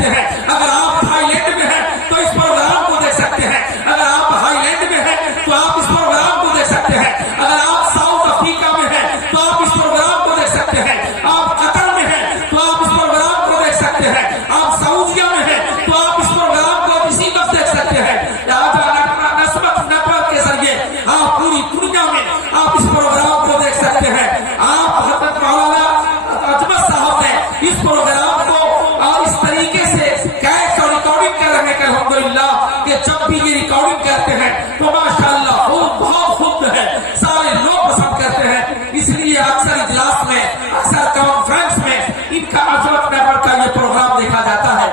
सकते हैं। अगर आप थाईलैंड में हैं तो इस प्रोग्राम को देख सकते हैं। अगर आप थाईलैंड में हैं तो आप इस प्रोग्राम को देख सकते हैं। अगर आप साउथ अफ्रीका में हैं तो आप इस प्रोग्राम को देख सकते हैं। आप कतर में हैं तो आप इस प्रोग्राम को देख सकते हैं। आप सऊदिया में हैं तो आप इस प्रोग्राम को इसी वक्त देख सकते हैं। के जरिए आप पूरी दुनिया में आप इस प्रोग्राम को देख सकते हैं। आप हज़रत मौलाना अजमत साहब ने इस प्रोग्राम को और इस तरीके से कैश और रिकॉर्डिंग कर रहे हैं अल्हम्दुलिल्लाह कि जब भी ये रिकॉर्डिंग करते हैं तो माशाअल्लाह बहुत खूब है, सारे लोग पसंद करते हैं। इसलिए अक्सर इजलास में, अक्सर कॉन्फ्रेंस में इनका अजमत नगर का ये प्रोग्राम देखा जाता है।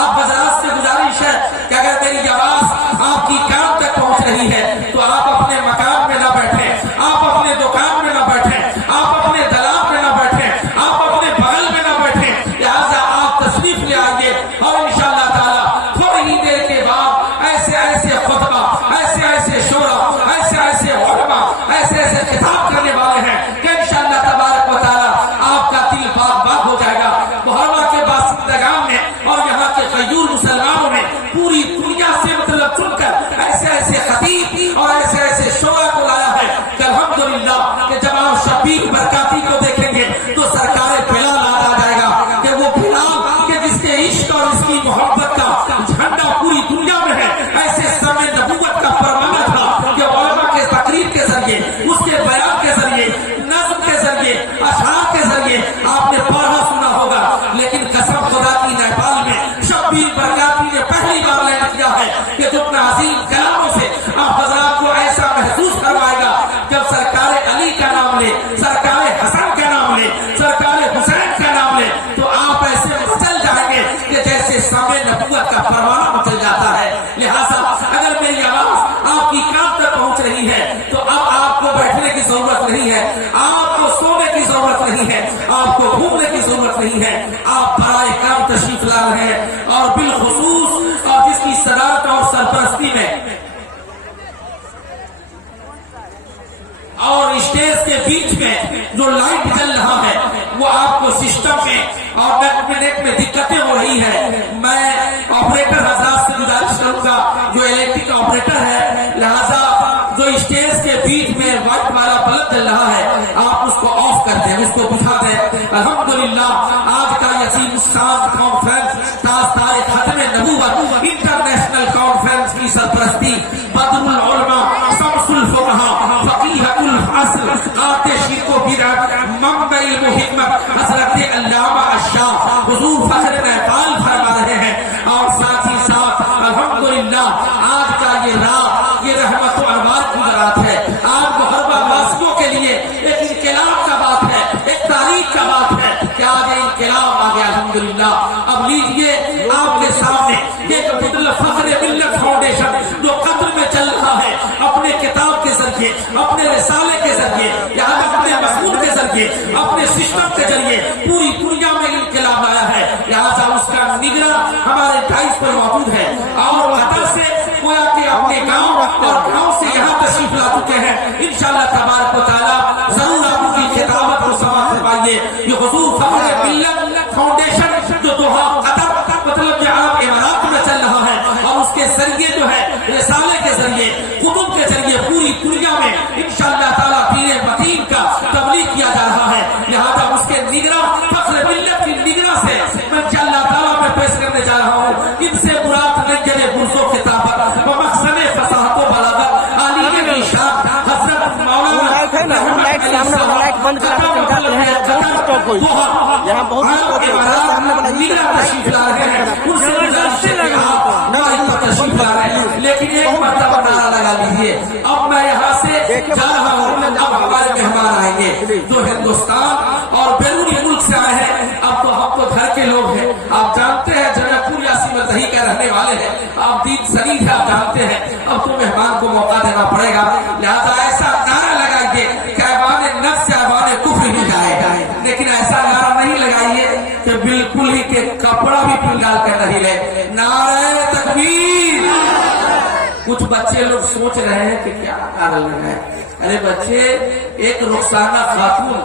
आप हज़रात से गुजारिश है कि अगर मेरी आवाज आपकी कान तक पहुंच रही है तो आप अपने मकान में ना बैठें, आप अपने दुकान में ना बैठें, आप अपने दलान में ना बैठें, आप अपने बगल में ना बैठें। लिहाजा आप तशरीफ ले आइए और इंशाअल्लाह ताला थोड़ी ही देर के बाद ऐसे ऐसे खुतबा, ऐसे ऐसे शोरा, ऐसे ऐसे उलमा, ऐसे ऐसे खिताब करने वाले हैं कि इंशाअल्लाह तबारक व तआला आपका दिल बाग बाग हो जाएगा। मुहर्रमा के बासिंदगान ने और यहाँ के गयूर मुसलमानों ने पूरी दुनिया से मतलब चुनकर ऐसे ऐसे खतीब और ऐसे ऐसे शोरा को लाया है कि अल्हम्दुलिल्लाह कि जब आप शबीर बरकाती को देखेंगे तो सरकार बिलाल आ जाएगा कि वो बिलाल कि जिसके इश्क और इसकी मोहब्बत का झंडा पूरी दुनिया में है। ऐसे समय नबूवत का परवाना था कि उलमा के तकरीर के जरिए, उसके बयान के जरिए, नज़्म के जरिए, अशआर के जरिए आपने पढ़ा सुना होगा। लेकिन कसम खुदा की नेपाल में शबीर बरकाती ने पहली बार लैंड किया है कि जो अपने अजीम कलामों से आप हज़रात को ऐसा महसूस करवाएगा जब सरकार अली का नाम ले, सरकार हसन का नाम ले, सरकार हुसैन का नाम ले तो आप ऐसे मचल जाएंगे कि जैसे समय नबूवत का परवाना मचल जाता है। लिहाजा अगर मेरी आवाज आपकी कान तक पहुंच रही है तो अब आपको बैठने की जरूरत नहीं है, आपको सोने की जरूरत नहीं है, आपको घूमने की जरूरत नहीं है। आप बराए काम तशरीफ ला रहे हैं और बिलखुसूस और जिसकी सदारत और सरपरस्ती में और स्टेज के बीच में जो लाइट जल रहा है वो आपको सिस्टम में और नेट में दिक्कतें हो रही है। मैं ऑपरेटर हज़रात से गुजारिश करूंगा जो इलेक्ट्रिक ऑपरेटर है, लिहाजा जो स्टेज के बीच में व्हाइट वाला बल्ब जल रहा है आप उसको ऑफ कर दें, उसको बुझा दें। अल्हम्दुलिल्लाह आज का यसीम शान कॉन्फ्रेंस ताज़दार खत्म नबूवत इंटरनेशनल कॉन्फ्रेंस की सरपरस्ती बदरुल उलमा शम्सुल फुक़हा फकीहुल असर आतिशी को बिरत मंबई मुहिम्मत हज़रत अल्लामा अशाह हुजूर फखर नेपाल फरमा रहे हैं। और साथ ही साथ अल्हम्दुलिल्लाह आज का ये रात ये रहमत व अनवार की रात है। आज मुहर्रमा वासियों के लिए एक इनकलाब का बात है, एक तारीख का बात है कि आज इनकलाब आ गया अल्हम्दुलिल्लाह। अब लीजिए आपके सामने एक फखर मिल्लत फाउंडेशन जो कतर में चल रहा है अपने किताब के जरिए, अपने रिसाले के जरिए, यहाँ अपने मजमून के जरिए, अपने सिस्टम के जरिए पूरी दुनिया में इनकलाब आया है। लिहाजा उसका निगरान हमारे टाइस पर मौजूद है और कतर से गोया के अपने गांव और गांव से यहाँ तशरीफ ला चुके हैं। इंशाअल्लाह तबारक व तआला जरूर आप उनकी खिताबत को समाप्त करवाइए। ये हुजूर फखर मिल्लत फाउंडेशन जो दोहा कतर मतलब कि अरब इमारात में चल रहा है और उसके जरिए जो है रिसाले के जरिए, कुतुब के जरिए पूरी दुनिया में इंशाअल्लाह ताला दीन मतीन का तबलीग किया जा रहा है। लिहाजा उसके निगरान फखर मिल्लत की निगरान से मैं इंशाअल्लाह ताला में पेश करने जा रहा हूँ। इनसे मुराद नजरे बुर्ज़ो किताबत व मक़सद फसाहत व बलागत आली के शान हज़रत मौलाना बंद करा यहाँ बहुत लेकिन एक मरतबा नारा लगा लीजिए। अब मैं यहाँ से जा रहा हूँ, अब हमारे मेहमान आएंगे जो हिंदुस्तान और बैरूनी मुल्क से आए हैं। अब तो हम तो घर के लोग हैं, आप जानते हैं जनकपुर यासी में दही के रहने वाले हैं, आप दीन शरीफ है, आप जानते हैं। अब तो मेहमान को मौका देना पड़ेगा। लिहाजा ऐसा नारा लगाइए कि ऐवान नफ्स ऐवान कुफ्र ही जाए, लेकिन ऐसा नारा नहीं लगाइए कि बिल्कुल ही के कपड़ा भी पिंगाल कर नहीं रहे। नारे तकबीर। कुछ बच्चे लोग सोच रहे हैं कि क्या नारा लगाए। अरे बच्चे, एक रुखसाना खातून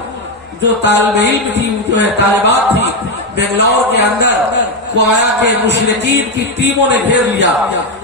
जो तालिब इल्म थी, जो है तालिबात थी बेंगलौर के अंदर, वो आया कि मुशरिकीन की टीमों ने घेर लिया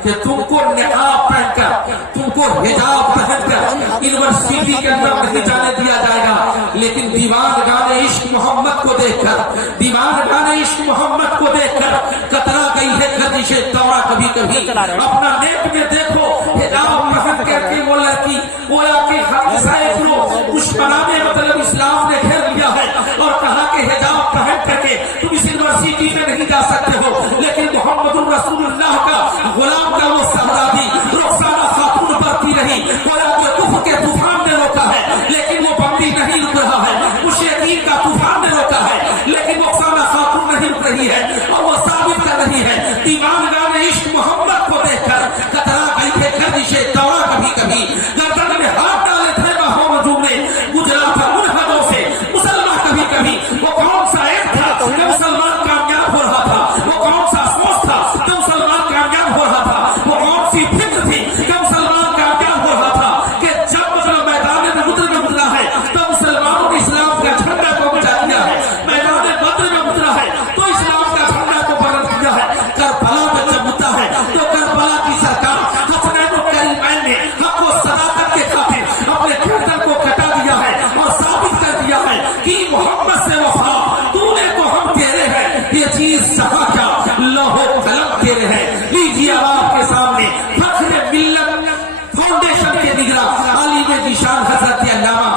कि तुमको निकाब पहनकर, तुमको हिजाब पहनकर यूनिवर्सिटी के अंदर नहीं जाने दिया जाएगा। लेकिन दीवान गाने इश्क मोहम्मद को देखकर, दीवान गाने इश्क मोहम्मद को देखकर कतरा गई है गर्दिशे तौरा कभी कभी। अपना नेट में देखो, हिजाब पहन करके वो लड़की गोया के सैकड़ों दुश्मनाने मतलब इस्लाम ने घेर लिया है और कहा कि हिजाब पहन करके तुम इस यूनिवर्सिटी में नहीं जा सकते हो। लेकिन मोहम्मद रसूलुल्लाह का गुलाम का वो सहजादी रुखसाना खातून बढ़ती रही, गोया के कुफ्र के तूफान ने रोका है लेकिन वो बंदी नहीं रुक रहा है, मुशरिकीन का तूफान ने रोका है लेकिन रुखसाना खातून नहीं रुक रही है और वो साबित कर रही है दीवान गाने इश्क मोहम्मद को देखकर कतरा गई थे गर्दिशे तौरा कभी कभी। गर्दन में हाथ डाले थे बाहों ने, गुजरा था उन हदों से मुसलमान कभी कभी। वो कौन सा एक था जब मुसलमान कामयाब हो रहा था, वो कौन सा सोच था जब मुसलमान कामयाब हो रहा था, वो कौन सी फिक्र थी जब मुसलमान कामयाब हो रहा था कि जब मतलब मैदान में उतरा है तब मुसलमानों ने इस्लाम का झंडा को बचा दिया है, मैदान बद्र में उतरा है तो इस्लाम का झंडा को बुलंद किया है। करबला में जब उतरा है तो करबला की सरकार हसनैन और करीमैन ने हमको सदाकत के खातिर अपने गर्दन को कटा दिया है और साबित कर दिया है कि मोहम्मद से वफा तूने तो हम तेरे हैं, ये चीज सहा क्या लौहो कलम तेरे हैं। लीजिए अब आपके सामने फख्र मिल्लत फाउंडेशन के निगरान आलिम ज़ीशान हज़रत अल्लामा